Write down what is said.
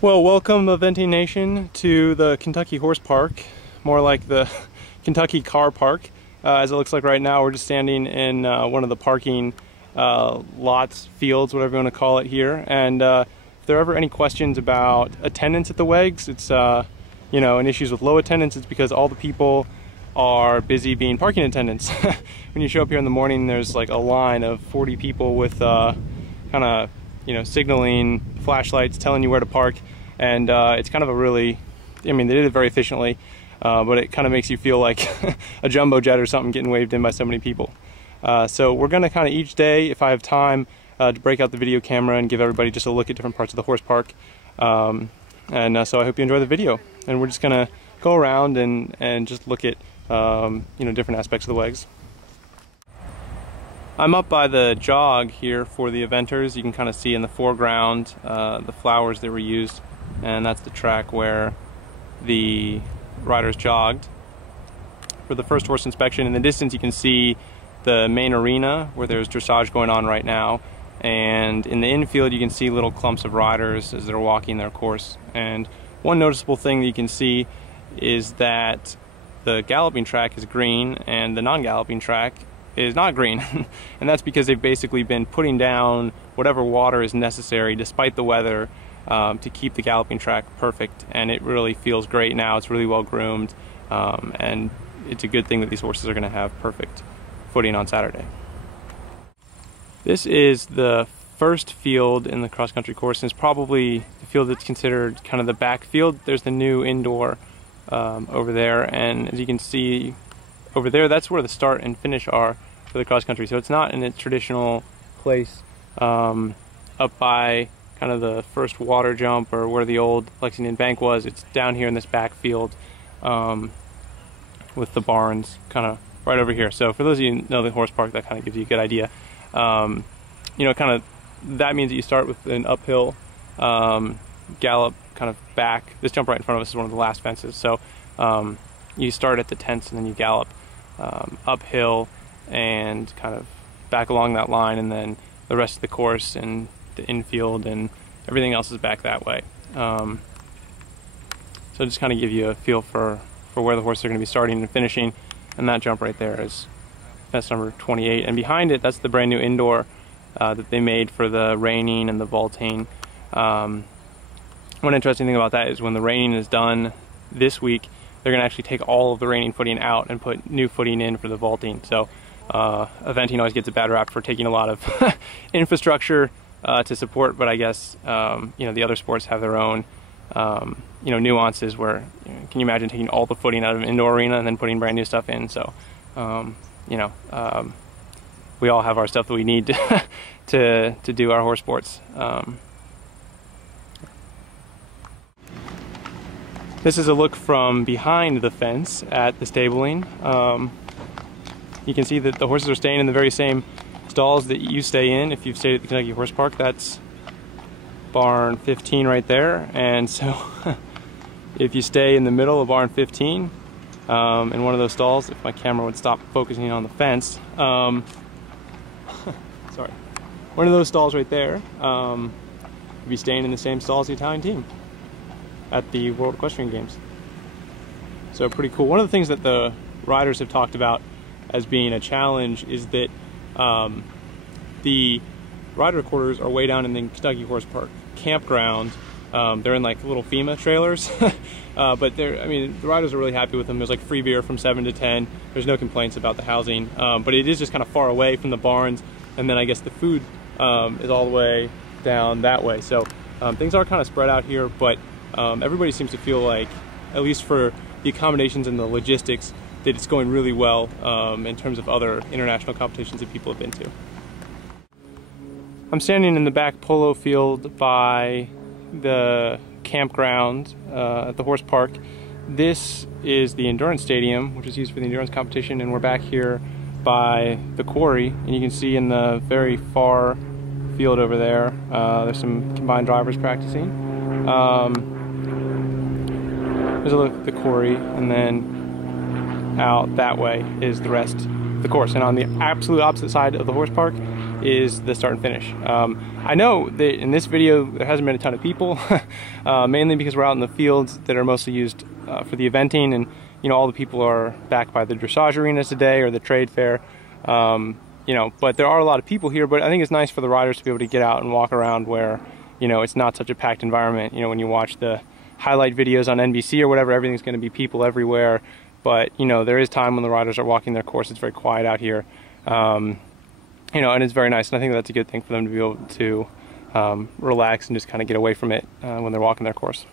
Well, welcome Eventing Nation to the Kentucky Horse Park, more like the Kentucky Car Park. As it looks like right now, we're just standing in one of the parking lots, fields, whatever you want to call it here. And if there are ever any questions about attendance at the WEGs, it's and issues with low attendance, it's because all the people are busy being parking attendants. When you show up here in the morning, there's like a line of 40 people with kind of signaling flashlights telling you where to park, and it's kind of a really, they did it very efficiently, but it kind of makes you feel like a jumbo jet or something getting waved in by so many people. So we're going to kind of each day, if I have time, to break out the video camera and give everybody just a look at different parts of the horse park. So I hope you enjoy the video, and we're just going to go around and just look at different aspects of the WEGs. I'm up by the jog here for the eventers. You can kind of see in the foreground the flowers that were used, and that's the track where the riders jogged for the first horse inspection. In the distance you can see the main arena where there's dressage going on right now, and in the infield you can see little clumps of riders as they're walking their course. And one noticeable thing that you can see is that the galloping track is green and the non-galloping track is not green. And that's because they've basically been putting down whatever water is necessary despite the weather to keep the galloping track perfect, and it really feels great now. It's really well groomed, and it's a good thing that these horses are going to have perfect footing on Saturday. This is the first field in the cross-country course, and it's probably the field that's considered kind of the back field. There's the new indoor over there, and as you can see over there, that's where the start and finish are for the cross country. So it's not in its traditional place up by kind of the first water jump or where the old Lexington Bank was. It's down here in this back field with the barns kind of right over here. So for those of you who know the horse park, that kind of gives you a good idea. Kind of that means that you start with an uphill gallop kind of back. This jump right in front of us is one of the last fences. So you start at the tents and then you gallop uphill and kind of back along that line, and then the rest of the course and the infield and everything else is back that way. So just kind of give you a feel for where the horses are going to be starting and finishing. And that jump right there is fence number 28, and behind it, that's the brand new indoor that they made for the reining and the vaulting. One interesting thing about that is when the reining is done this week, they're going to actually take all of the reining footing out and put new footing in for the vaulting. So eventing always gets a bad rap for taking a lot of infrastructure to support, but I guess the other sports have their own nuances where, can you imagine taking all the footing out of an indoor arena and then putting brand new stuff in? So we all have our stuff that we need to do our horse sports. This is a look from behind the fence at the stabling. You can see that the horses are staying in the very same stalls that you stay in if you've stayed at the Kentucky Horse Park. That's barn 15 right there. And so if you stay in the middle of barn 15 in one of those stalls, if my camera would stop focusing on the fence, sorry, one of those stalls right there, you'd be staying in the same stall as the Italian team at the World Equestrian Games. So pretty cool. One of the things that the riders have talked about as being a challenge is that the rider quarters are way down in the Kentucky Horse Park campground. They're in like little FEMA trailers, but the riders are really happy with them. There's like free beer from 7 to 10. There's no complaints about the housing, but it is just kind of far away from the barns, and then I guess the food is all the way down that way. So things are kind of spread out here, but everybody seems to feel like, at least for the accommodations and the logistics, that it's going really well in terms of other international competitions that people have been to. I'm standing in the back polo field by the campground at the horse park. This is the endurance stadium, which is used for the endurance competition, and we're back here by the quarry, and you can see in the very far field over there, there's some combined drivers practicing. There's a look at the quarry, and then out that way is the rest of the course. And on the absolute opposite side of the horse park is the start and finish. I know that in this video there hasn't been a ton of people, mainly because we're out in the fields that are mostly used for the eventing, and you know, all the people are back by the dressage arenas today or the trade fair. You know, but there are a lot of people here, but I think it's nice for the riders to be able to get out and walk around where, you know, it's not such a packed environment. You know, when you watch the highlight videos on NBC or whatever, everything's going to be people everywhere. But, you know, there is time when the riders are walking their course. It's very quiet out here. You know, and it's very nice. And I think that's a good thing for them to be able to relax and just kind of get away from it when they're walking their course.